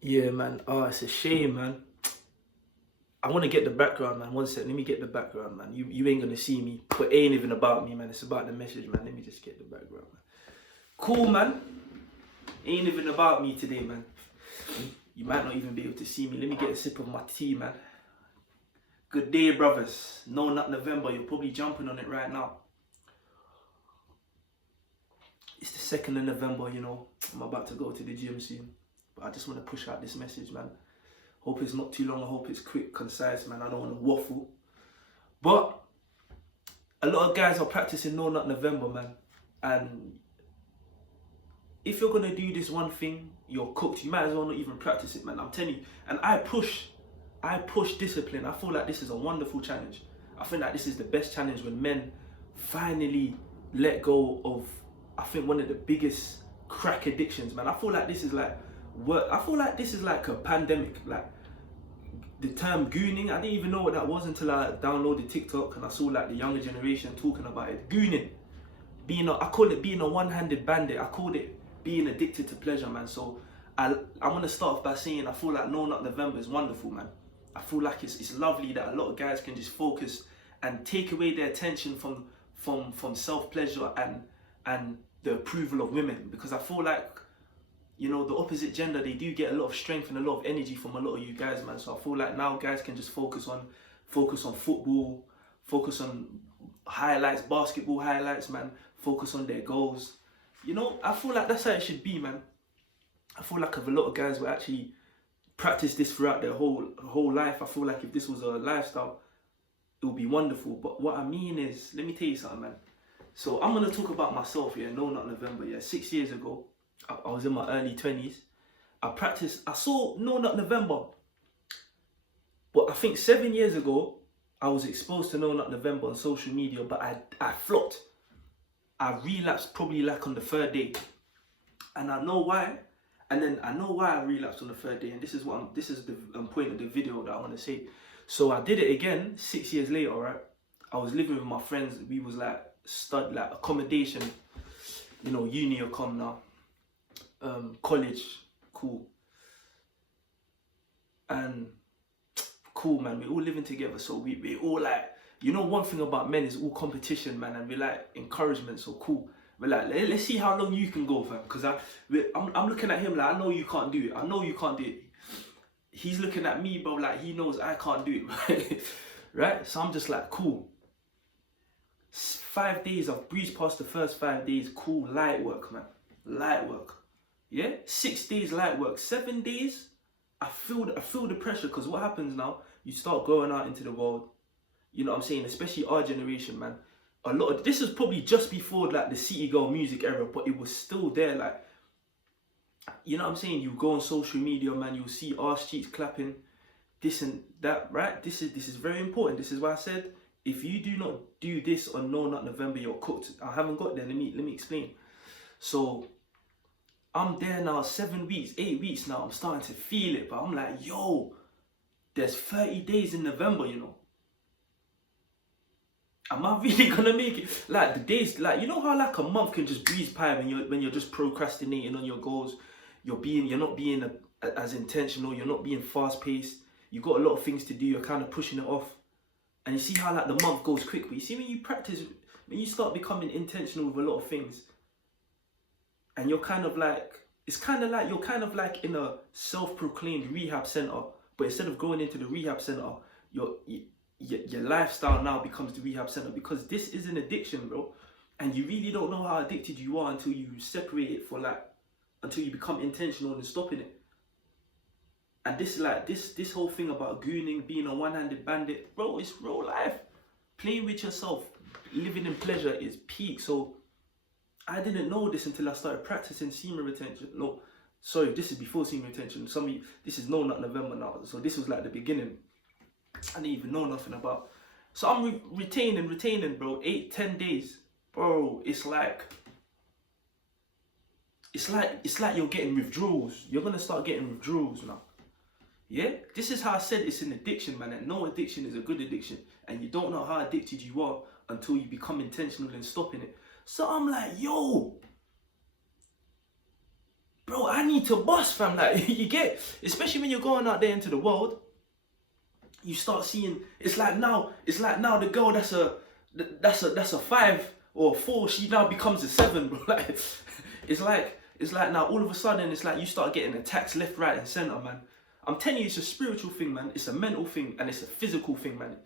Yeah, man. Oh, it's a shame, man. I want to get the background, man. One sec. Let me get the background, man. You ain't gonna see me, but it ain't even about me, man. It's about the message, man. Let me just get the background, man. Cool, man. Ain't even about me today, man. You might not even be able to see me. Let me get a sip of my tea, man. Good day, brothers. No, not November. You're probably jumping on it right now. It's the 2nd of November, you know. I'm about to go to the gym soon. But I just want to push out this message, man. Hope it's not too long. I hope it's quick, concise, man. I don't want to waffle. But a lot of guys are practicing No Nut November, man. And if you're going to do this one thing, you're cooked. You might as well not even practice it, man. I'm telling you. And I push discipline. I feel like this is a wonderful challenge. I feel like this is the best challenge when men finally let go of, I think, one of the biggest crack addictions, man. I feel like this is like work. I feel like this is like a pandemic. Like the term gooning, I didn't even know what that was until I downloaded TikTok and I saw like the younger generation talking about it. Gooning. I call it being a one-handed bandit. I called it being addicted to pleasure, man. So I want to start off by saying I feel like No Nut November is wonderful, man. I feel like it's lovely that a lot of guys can just focus and take away their attention from self-pleasure and the approval of women, because I feel like, you know, the opposite gender, they do get a lot of strength and a lot of energy from a lot of you guys, man. So I feel like now guys can just focus on football, focus on highlights, basketball highlights, man. Focus on their goals. You know, I feel like that's how it should be, man. I feel like if a lot of guys will actually practice this throughout their whole life, I feel like if this was a lifestyle, it would be wonderful. But what I mean is, let me tell you something, man. So I'm gonna talk about myself, yeah. No Nut November, yeah. 6 years ago, I was in my early 20s. I saw No Nut November, but I think 7 years ago, I was exposed to No Nut November on social media, but I flopped. I relapsed probably like on the 3rd day, and I know why. And then I know why I relapsed on the 3rd day, and this is the point of the video that I want to say. So I did it again 6 years later, right? I was living with my friends. We was like like accommodation, you know, uni or come now, college, cool, and cool, man. We're all living together, so we all like, you know, one thing about men is all competition, man, and we like encouragement. So cool. We're like, let's see how long you can go, fam. Because I'm looking at him like, I know you can't do it. I know you can't do it. He's looking at me, bro, like he knows I can't do it, right? So I'm just like, cool. 5 days, I've breezed past the first 5 days, cool, light work, man. Light work. Yeah? 6 days light work. 7 days, I feel the pressure, because what happens now, you start going out into the world. You know what I'm saying? Especially our generation, man. A lot of this is probably just before like the city girl music era, but it was still there. Like, you know what I'm saying? You go on social media, man, you'll see arse cheeks clapping, this and that, right? This is very important. This is why I said, if you do not do this on No Nut November, you're cooked. I haven't got there. Let me explain. So I'm there now, 7 weeks, 8 weeks now. I'm starting to feel it, but I'm like, yo, there's 30 days in November, you know. Am I really gonna make it? Like the days, like, you know how like a month can just breeze by when you're just procrastinating on your goals. You're not being as intentional. You're not being fast paced. You got a lot of things to do. You're kind of pushing it off. And you see how like the month goes quick, but you see when you practice, when you start becoming intentional with a lot of things, and you're kind of like, it's kind of like you're kind of like in a self-proclaimed rehab center, but instead of going into the rehab center, your lifestyle now becomes the rehab center, because this is an addiction, bro, and you really don't know how addicted you are until you separate it until you become intentional in stopping it. And this is like this whole thing about gooning, being a one-handed bandit, bro, it's real life. Playing with yourself, living in pleasure is peak. So I didn't know this until I started practicing semen retention. No, sorry, this is before semen retention. This is No Nut November now. So this was like the beginning. I didn't even know nothing about. So I'm retaining, bro. 8-10 days, bro. It's like you're getting withdrawals. You're gonna start getting withdrawals now. Yeah, this is how I said it's an addiction, man. And no addiction is a good addiction, and you don't know how addicted you are until you become intentional in stopping it. So I'm like, yo, bro, I need to bust, fam. Like, you get, especially when you're going out there into the world, you start seeing, it's like now the girl that's a 5 or a 4, she now becomes a 7, bro. Like, it's like now all of a sudden it's like you start getting attacks left, right, and center, man. I'm telling you, it's a spiritual thing, man. It's a mental thing, and it's a physical thing, man.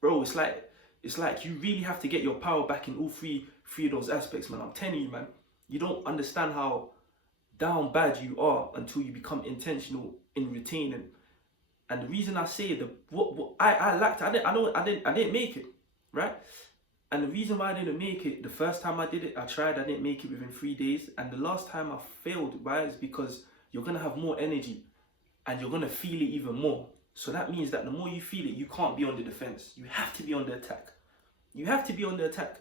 Bro, it's like you really have to get your power back in all three of those aspects, man. I'm telling you, man. You don't understand how down bad you are until you become intentional in retaining. And the reason I say what I didn't make it, right? And the reason why I didn't make it, the first time I did it, I didn't make it within 3 days. And the last time I failed, right, is because you're gonna have more energy and you're gonna feel it even more. So that means that the more you feel it, you can't be on the defense. You have to be on the attack. You have to be on the attack.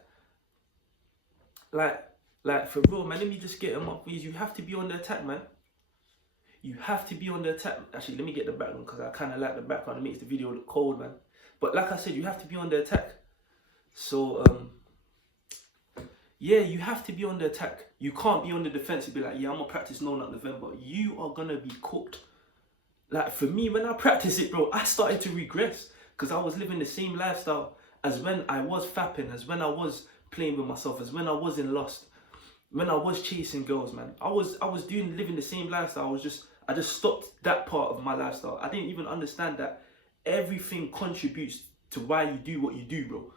Like for real, man, let me just get them up, please. You have to be on the attack, man. You have to be on the attack. Actually, let me get the background because I kind of like the background. It makes the video look cold, man. But like I said, you have to be on the attack. So, yeah, you have to be on the attack. You can't be on the defense and be like, yeah, I'm going to practice No Nut November. You are going to be cooked. Like, for me, when I practice it, bro, I started to regress because I was living the same lifestyle as when I was fapping, as when I was playing with myself, as when I was in lust, when I was chasing girls, man. I was living the same lifestyle. I just stopped that part of my lifestyle. I didn't even understand that everything contributes to why you do what you do, bro.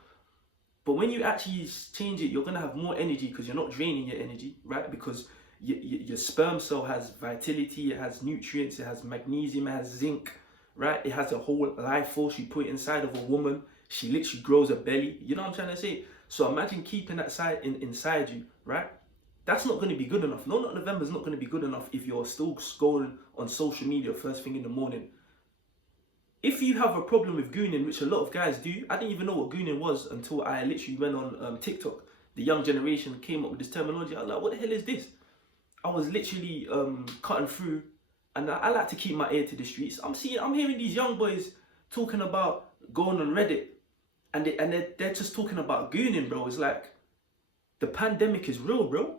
But when you actually change it, you're going to have more energy because you're not draining your energy, right? Because your sperm cell has vitality, it has nutrients, it has magnesium, it has zinc, right? It has a whole life force. You put it inside of a woman, she literally grows a belly. You know what I'm trying to say? So imagine keeping that inside you, right? That's not going to be good enough. No Nut November is not going to be good enough if you're still scrolling on social media first thing in the morning. If you have a problem with gooning, which a lot of guys do, I didn't even know what gooning was until I literally went on TikTok. The young generation came up with this terminology. I was like, what the hell is this? I was literally cutting through, and I like to keep my ear to the streets. I'm hearing these young boys talking about going on Reddit, and they're just talking about gooning, bro. It's like, the pandemic is real, bro.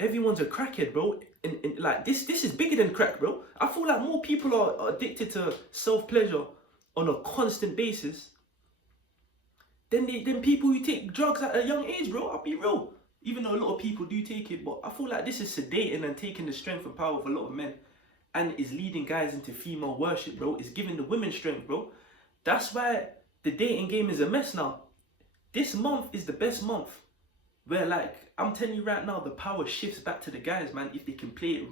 Everyone's a crackhead, bro. And like this is bigger than crack, bro. I feel like more people are addicted to self-pleasure on a constant basis than people who take drugs at a young age, bro. I'll be real. Even though a lot of people do take it, but I feel like this is sedating and taking the strength and power of a lot of men, and is leading guys into female worship, bro. It's giving the women strength, bro. That's why the dating game is a mess now. This month is the best month where, like, I'm telling you right now, the power shifts back to the guys, man, if they can play it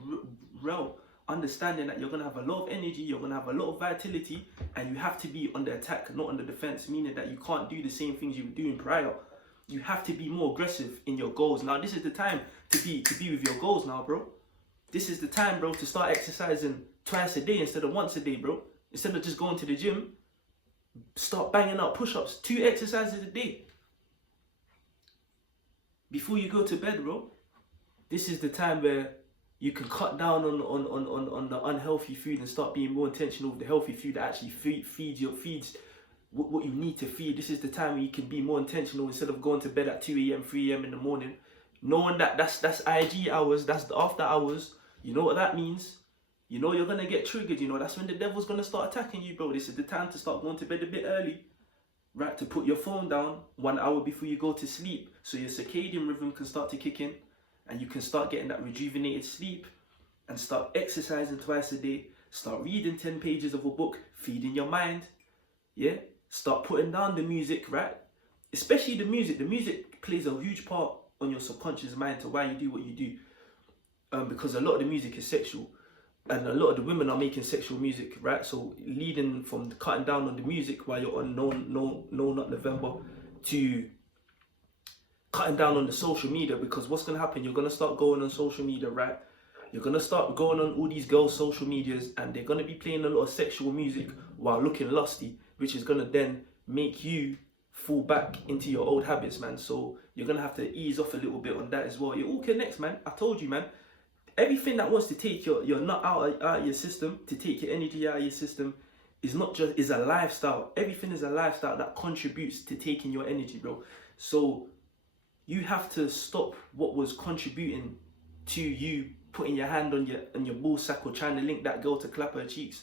well, understanding that you're going to have a lot of energy, you're going to have a lot of vitality, and you have to be on the attack, not on the defense, meaning that you can't do the same things you were doing prior. You have to be more aggressive in your goals. Now, this is the time to be with your goals now, bro. This is the time, bro, to start exercising twice a day instead of once a day, bro. Instead of just going to the gym, start banging out push-ups, 2 exercises a day. Before you go to bed, bro, this is the time where you can cut down on the unhealthy food and start being more intentional with the healthy food that actually feeds what you need to feed. This is the time where you can be more intentional instead of going to bed at 2 a.m., 3 a.m. in the morning, knowing that that's IG hours, that's the after hours. You know what that means. You know you're going to get triggered, you know. That's when the devil's going to start attacking you, bro. This is the time to start going to bed a bit early. Right, to put your phone down 1 hour before you go to sleep so your circadian rhythm can start to kick in and you can start getting that rejuvenated sleep, and start exercising twice a day, start reading 10 pages of a book, feeding your mind, yeah? Start putting down the music, right? Especially the music. The music plays a huge part on your subconscious mind to why you do what you do, because a lot of the music is sexual. And a lot of the women are making sexual music, right? So leading from cutting down on the music while you're on No Nut November to cutting down on the social media, because what's going to happen, you're going to start going on social media, right? You're going to start going on all these girls' social medias, and they're going to be playing a lot of sexual music while looking lusty, which is going to then make you fall back into your old habits, man. So you're going to have to ease off a little bit on that as well. It all connects, man. I told you, man. Everything that wants to take your nut out of your system, to take your energy out of your system, is a lifestyle. Everything is a lifestyle that contributes to taking your energy, bro. So you have to stop what was contributing to you putting your hand on your ball sack, or trying to link that girl to clap her cheeks,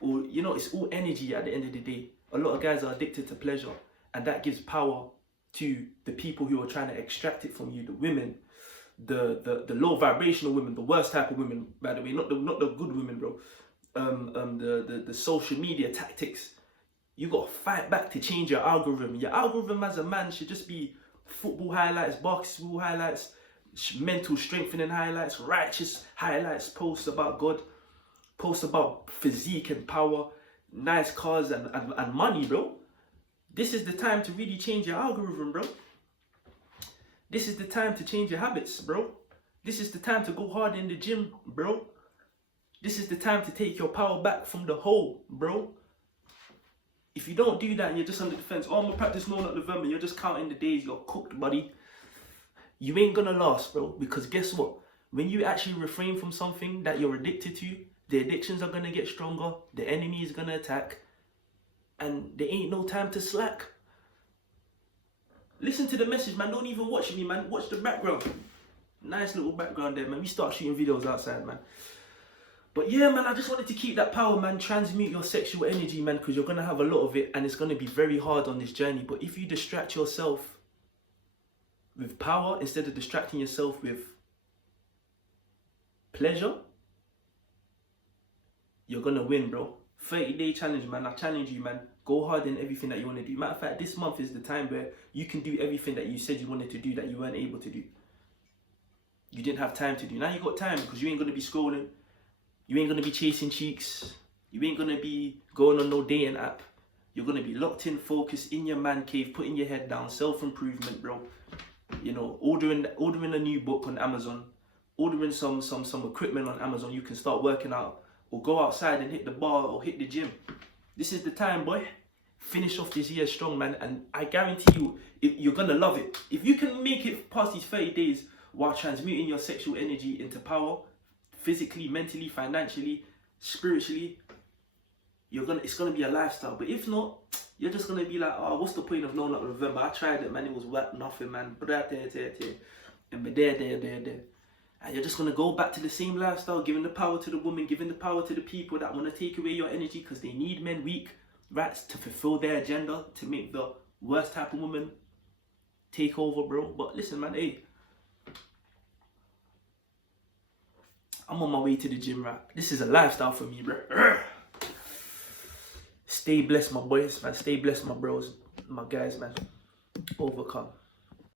or you know, it's all energy at the end of the day. A lot of guys are addicted to pleasure, and that gives power to the people who are trying to extract it from you, the women, the low vibrational women, the worst type of women, by the way, not the good women, bro. The social media tactics. You got to fight back to change your algorithm. Your algorithm as a man should just be football highlights, basketball highlights, mental strengthening highlights, righteous highlights, posts about God, posts about physique and power, nice cars and money, bro. This is the time to really change your algorithm, bro. This is the time to change your habits, bro. This is the time to go hard in the gym, bro. This is the time to take your power back from the hole, bro. If you don't do that and you're just on the defense, oh, I'm gonna practice No Nut November, you're just counting the days, you're cooked, buddy. You ain't gonna last, bro, because guess what? When you actually refrain from something that you're addicted to, the addictions are gonna get stronger, the enemy is gonna attack, and there ain't no time to slack. Listen to the message, man. Don't even watch me, man. Watch the background. Nice little background there, man. We start shooting videos outside, man. But yeah, man, I just wanted to keep that power, man. Transmute your sexual energy, man, because you're going to have a lot of it, and it's going to be very hard on this journey. But if you distract yourself with power instead of distracting yourself with pleasure, you're going to win, bro. 30-day challenge, man. I challenge you, man. Go hard in everything that you want to do. Matter of fact, this month is the time where you can do everything that you said you wanted to do that you weren't able to do. You didn't have time to do. Now you got time, because you ain't going to be scrolling. You ain't going to be chasing cheeks. You ain't going to be going on no dating app. You're going to be locked in, focused in your man cave, putting your head down, self-improvement, bro. You know, ordering a new book on Amazon, ordering some equipment on Amazon. You can start working out, or go outside and hit the bar or hit the gym. This is the time, boy. Finish off this year strong, man. And I guarantee you, you're going to love it. If you can make it past these 30 days while transmuting your sexual energy into power, physically, mentally, financially, spiritually, it's gonna be a lifestyle. But if not, you're just gonna be like, oh, what's the point of No Nut November? I tried it, man. It was worth nothing, man. And there. And you're just gonna go back to the same lifestyle, giving the power to the woman, giving the power to the people that want to take away your energy, because they need men weak, right, to fulfill their agenda, to make the worst type of woman take over, bro. But listen, man, hey, I'm on my way to the gym, right? This is a lifestyle for me, bro. Stay blessed, my boys, man. Stay blessed, my bros, my guys, man. Overcome.